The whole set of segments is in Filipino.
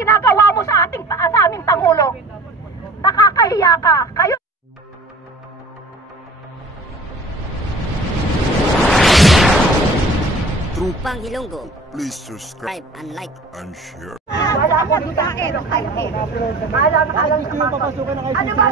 ginagawa mo sa aming Pangulo. Nakakahiya ka. Kayo Trumpang Ilonggo. Please subscribe And like and share. wala ko dutae, no kayo. Ano ba?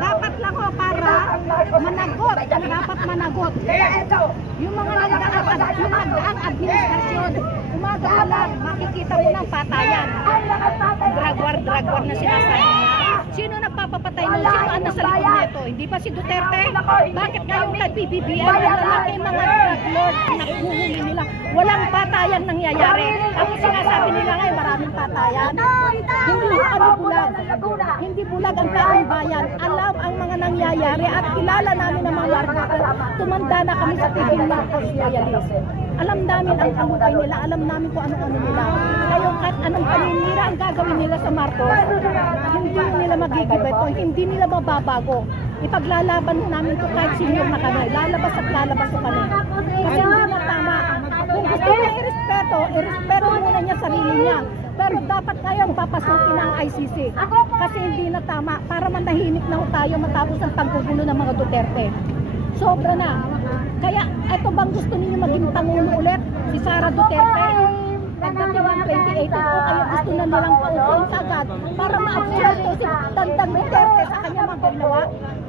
Dapat lang ho para managot, dapat managot. Yung mga nagdaang administrasyon, umaga makikita mo ng patayan. Drag war na sinasabi. Sino nagpapapatay nun? Sino ang nasa likod nito? Hindi ba si Duterte? Bakit ngayong nag-PBBM ang lalaki mga drug lord ang nakuhuli nila? Walang patayan nangyayari. Ako sinasabi nila ngayon, maraming patayan. Hindi kami bulag. Hindi bulag ang taong bayan. Alam ang mga nangyayari at kilala namin ang mga Marcos. Tumanda na kami sa tigil Marcos loyalist. Alam namin ang kamukay nila. Alam namin kung ano-ano nila. Kaya kahit anong paninira ang gagawin nila sa Marcos, hindi nila magigibay ito. Hindi nila mababago. Ipaglalaban namin ito kahit senior na kami. Lalabas at lalabas ko kami. Kasi hindi na tama. Kung gusto niya irespeto muna niya sarili niya. Pero dapat kayang papasukin ang ICC. Kasi hindi na tama. Para manahimik na tayo matapos ang paggugulo ng mga Duterte. Sobra na. Kaya ito bang gusto niyo maging Pangulo ulit? Si Sara Duterte? Pagdating ng 2018 po, kaya gusto na nilang paupuin agad para ma-absuelto si Tandang Duterte sa kanya mga ginawa.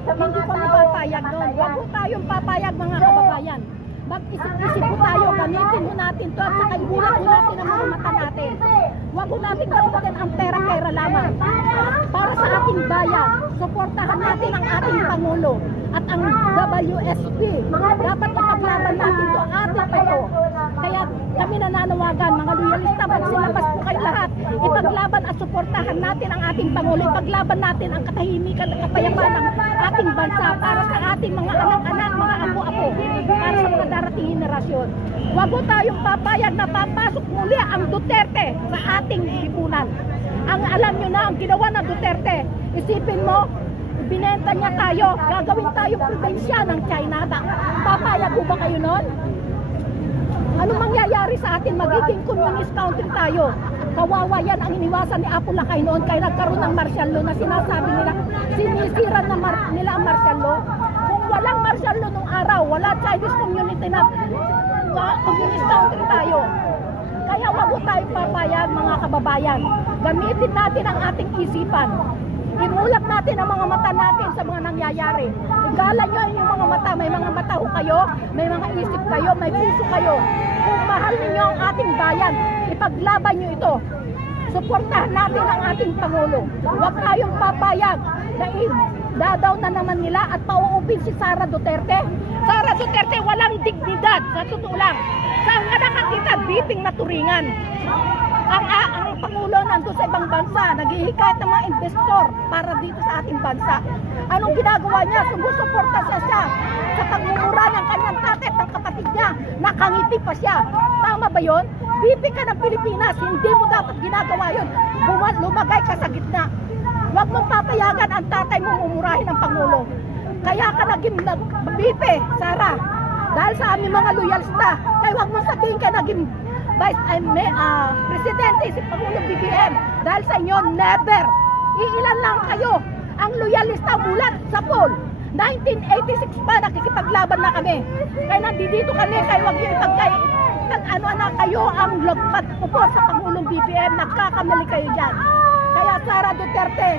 Hindi ko papayag doon. Huwag po tayong papayag mga kababayan. Mag-isip-isip po tayo, gamitin mo natin ito at saka ibulat mo natin ang mga mata natin. Huwag po natin gamitin ang pera-pera lamang. Para sa ating bayan, suportahan natin ang ating Pangulo at ang WSP. Dapat ipaglaban natin ito, atin pa ito. Kaya kami nananawagan, mga loyalista, magsilabas po kayo lahat. Ipaglaban at suportahan natin ang ating Pangulo. Ipaglaban natin ang katahimikan at kapayapaan ng ating bansa para sa ating mga anak-anak, mga apo-apo, para sa mga darating henerasyon. Huwag po tayong papayag na papasok muli ang Duterte sa ating lipunan. Ang alam nyo na, ang ginawa ng Duterte, isipin mo, binenta niya tayo, gagawin tayong probinsya ng China. Papayag po ba kayo nun? Anong mangyayari sa atin? Magiging communist country tayo. Kawawa yan ang iniwasan ni Apo Lakay noon kaya nagkaroon ng martial law na sinasabi nila, sinisiran na nila ang martial law. Kung walang martial law nung araw, wala Chinese community na communist country tayo. Kaya wag po tayo papayag mga kababayan. Gamitin natin ang ating isipan. Imulak natin ang mga mata natin sa mga nangyayari. Igalan nyo yung mga mata. May mga mata ho kayo, may mga isip kayo, may puso kayo. Kung mahal ninyo ang ating bayan, ipaglaban nyo ito. Suportahan natin ang ating Pangulo. Huwag tayong papayag na dadaw na naman nila at pauupin si Sara Duterte. Sara Duterte walang dignidad, sa totoo lang. Saan nga nakakita, biping na turingan. Ang Pangulo nandun sa ibang bansa, naghihikayat ng mga investor para dito sa ating bansa. Anong ginagawa niya? Sumusuporta siya sa pagmumura ng kanyang tatay at ng kapatid niya. Nakangiti pa siya. Tama ba yun? Bibi ka ng Pilipinas, hindi mo dapat ginagawa yun. Lumagay ka sa gitna. Huwag mong papayagan ang tatay mo mumurahin ng Pangulo. Kaya ka naging bibi, Sara. Dahil sa aming mga loyalista. Kaya huwag mong sabihin ka naging Presidente si Pangulong BBM. Dahil sa inyo, never. Iilan lang kayo. Ang loyalista mulat sa poll. 1986 pa, nakikipaglaban na kami. Kaya nandito kami, kaya huwag nyo ano na kayo ang lagpat upo sa Pangulong BBM. Nagkakamali kayo dyan. Kaya Sara Duterte,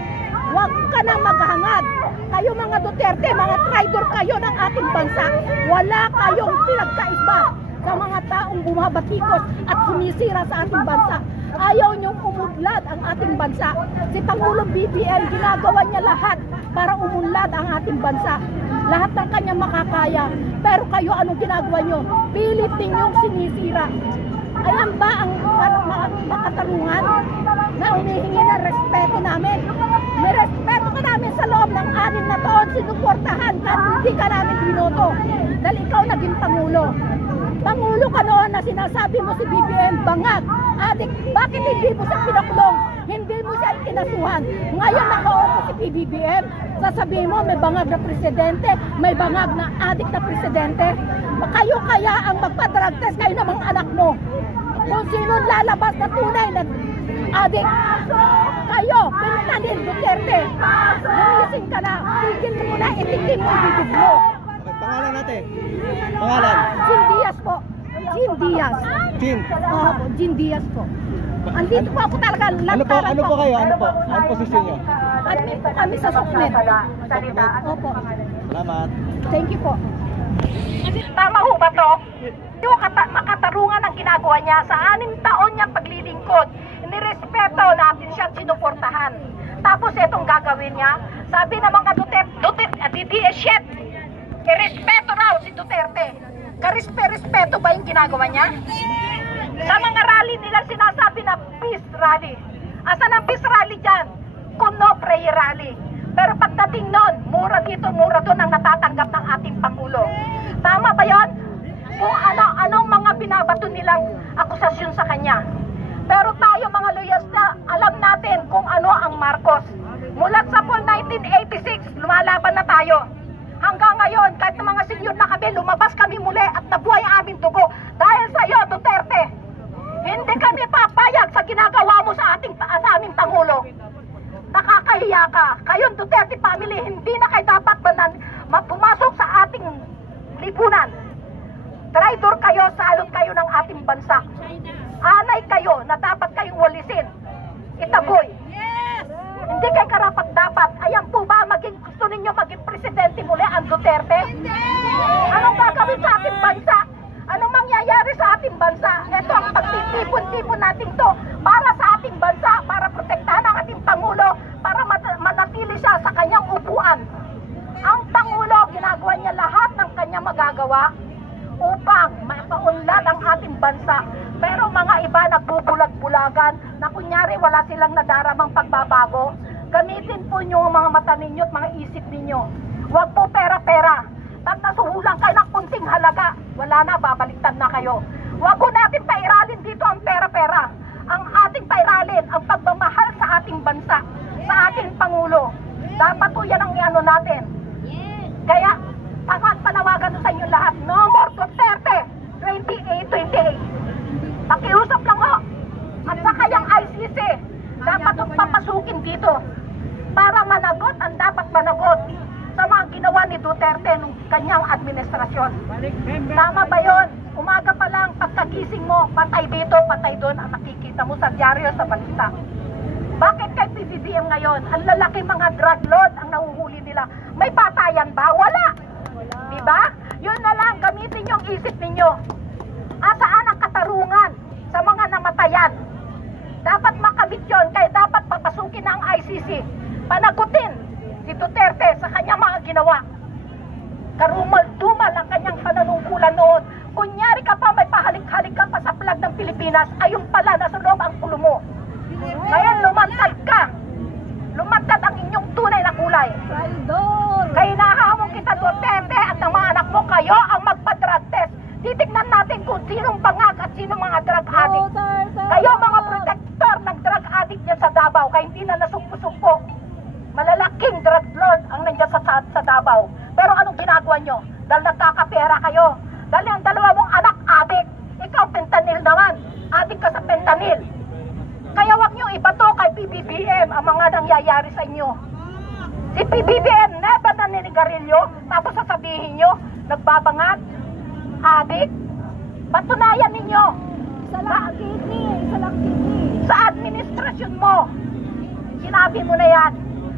huwag ka na maghangad. Kayo mga Duterte, mga traitor kayo ng ating bansa. Wala kayong pinagkaiba sa mga taong bumabatikos at sumisira sa ating bansa. Ayaw niyong umudlad ang ating bansa. Si Pangulong BBM, ginagawa niya lahat para umunlad ang ating bansa. Lahat ng kanyang makakaya. Pero kayo, anong ginagawa niyo? Pilit ninyong sinisira. Ayan ba ang makatarungan na humihingi ng respeto namin? May respeto ka namin sa loob ng 6 na taon, sinuportahan ka, hindi ka namin binoto. Dahil ikaw naging Pangulo. Pangulo ka noon na sinasabi mo si BBM bangag, adik, bakit hindi mo siya pinakulong? Hindi mo siya ikinasuhan. Ngayon nakaupo si BBM, sasabihin mo may bangag na presidente, may bangag na adik na presidente. Kayo kaya ang magpa-drug test kayo namang anak mo. Kung sino lalabas na tunay na adik. Kayo, Fentanyl, Duterte. Lumising ka na. Tigil mo na, itikim mo yung bibig mo. Okay, pangalan natin. Pangalan. Jean Diaz po. Jean Diaz. Jean. Oo po, Jean Diaz po. Andito po ako talaga. Ano po kayo? Ano po? Ano posisyon nyo? Admit po kami sa Soknet. Opo. Salamat. Thank you po. Tama ho ba to? Yung makatarungan ang ginagawa niya sa 6 taon niyang paglilingkod. Nirespeto natin siya, sinuportahan. Tapos itong gagawin niya, sabi ng mga DDS, irespeto raw si Duterte. Karespeto ba yung ginagawa niya? Sa mga rally nila sinasabi na peace rally. Asan ang peace rally dyan? Kuno prayer rally. Pero pagdating nun, mura dito, mura doon ang natatanggap ng ating Pangulo. Tama ba yun? Kung anong mga binabato nilang akusasyon sa kanya. Pero tayo mga loyalista, alam natin kung ano ang Marcos. Mula sa 1986, lumalaban na tayo. Hanggang ngayon, kahit ng mga senior na kami, lumabas kami muli at nabuhay ang aming dugo. Dahil sa iyo, Duterte, hindi kami papayag sa ginagawa mo sa aming Pangulo. Nakakahiya ka. Kayong Duterte family, hindi na kayo dapat pumasok sa ating lipunan. Traitor kayo, salot kayo ng ating bansa. Anay kayo na dapat kayong walisin. Itaboy. Hindi kayo karapat-dapat. Ayan po ba, gusto ninyo maging presidente muli ang Duterte? Anong gagawin sa ating bansa? Anong mangyayari sa ating bansa? Ito ang pagtitipon-tipon natin to para sa ating bansa, para protektahan ang ating Pangulo, para manatili siya sa kanyang upuan. Ang Pangulo, ginagawa niya lahat ng kanyang magagawa upang maipaunlad ang ating bansa. Pero mga iba nagbubulag-bulagan na kunyari wala silang nadaramang pagbabago. Gamitin po nyo ang mga mata ninyo at mga isip ninyo. Huwag po pera-pera. Pag nasuhulang kayo ng kunting halaga, wala na, babaliktad na kayo. Huwag po natin pairalin dito ang pera-pera. Ang ating pairalin, ang pagmamahal sa ating bansa, sa ating Pangulo. Dapat po yan ang iano natin. Kaya, panawagan sa inyo lahat, no more Duterte 28. Pakiusap lang ho. At saka yung ICC, dapat yung papasukin dito para managot ang dapat managot sa mga ginawa ni Duterte nung kanyang administrasyon. Tama ba yun? Umaga pa lang, pagkagising mo, patay dito, patay doon, ang nakikita mo sa dyaryo, sa balita. Bakit kay PBBM ngayon? Ang lalaki mga drug lord ang nahuhuli nila. May patayan ba? Wala. Diba? Yun na lang, gamitin yung isip ninyo. Asaan ang katarungan sa mga namatayan? Dapat makamit yun, kaya dapat papasukin na ang ICC. Panagutin si Duterte sa kanyang mga ginawa. Karumal-dumal ang kanyang pananungkulan noon. Kunyari ka pa, may pahalik-halik ka pa sa flag ng Pilipinas, ayun pala, nasa loob ang pulo mo. Ngayon, lumantad ka. Lumantad ang inyong tunay na kulay. Kaya nahamon kita, Duterte, at ang mga anak mo, kayo ang magpa-drug test. Titignan natin kung sinong bangag at sinong mga drug addict. Kayo mga protector ng drug addict niya sa Davao, kaya hindi na nasumpo-sumpo. Malalaking drug lord ang nandiyan sa Davao. Pero anong ginagawa nyo? Dahil nagkakapera kayo. Dahil ang dalawa mong anak addict. Ikaw fentanyl naman. Addict ka sa fentanyl. Kaya wag nyo ibato kay PBBM ang mga nangyayari sa inyo. Si PBBM never na ninigarilyo, tapos sasabihin nyo, nagbabangat, adik. Patunayan ninyo. Isa lang kidney. Sa administrasyon mo, sinabi mo na yan,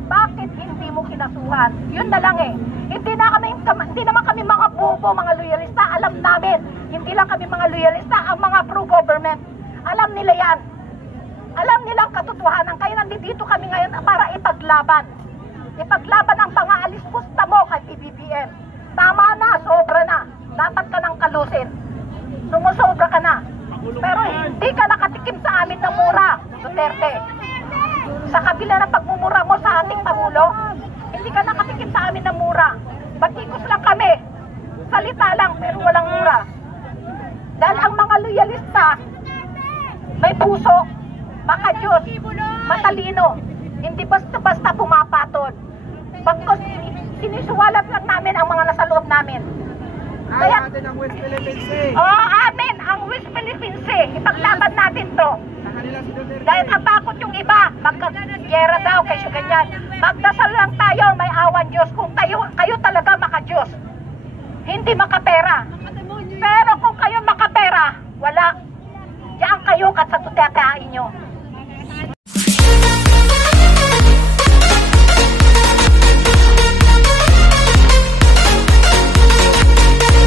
bakit hindi mo kinasuhan? Yun na lang eh. Hindi naman kami mga bobo, mga loyalista. Alam namin, hindi lang kami mga loyalista, ang mga pro-government. Alam nila yan. Alam nilang katotohanan. Kaya nandito kami ngayon para ipaglaban. Ipaglaban ang pang-aalis pusta mo kay PBBM. Tama na, sobra na. Dapat ka nang kalusin. Sumusobra ka na. Pero hindi ka nakatikim sa amin ng mura, Duterte. Sa kabila ng pagmumura mo sa ating Pangulo, hindi ka nakatikim sa amin ng mura. Batikos lang kami. Salita lang, pero walang mura. Dahil ang mga loyalista, may puso, baka Diyos, matalino, hindi basta-basta pumapatol. Pagkos, sinisuwalat lang namin ang mga nasa loob namin. Kaya, natin ang West Philippine Sea. amin, ang West Philippine Sea. Ipaglaban natin to. Sa kanila Dahil natakot yung iba, magkagera daw, kasi ganyan. Magdasal lang tayo, may awan Diyos. Kung kayo talaga maka-Diyos, hindi makapera. Pero kung kayo makapera, wala. Diyan kayo kat sa tutatain nyo.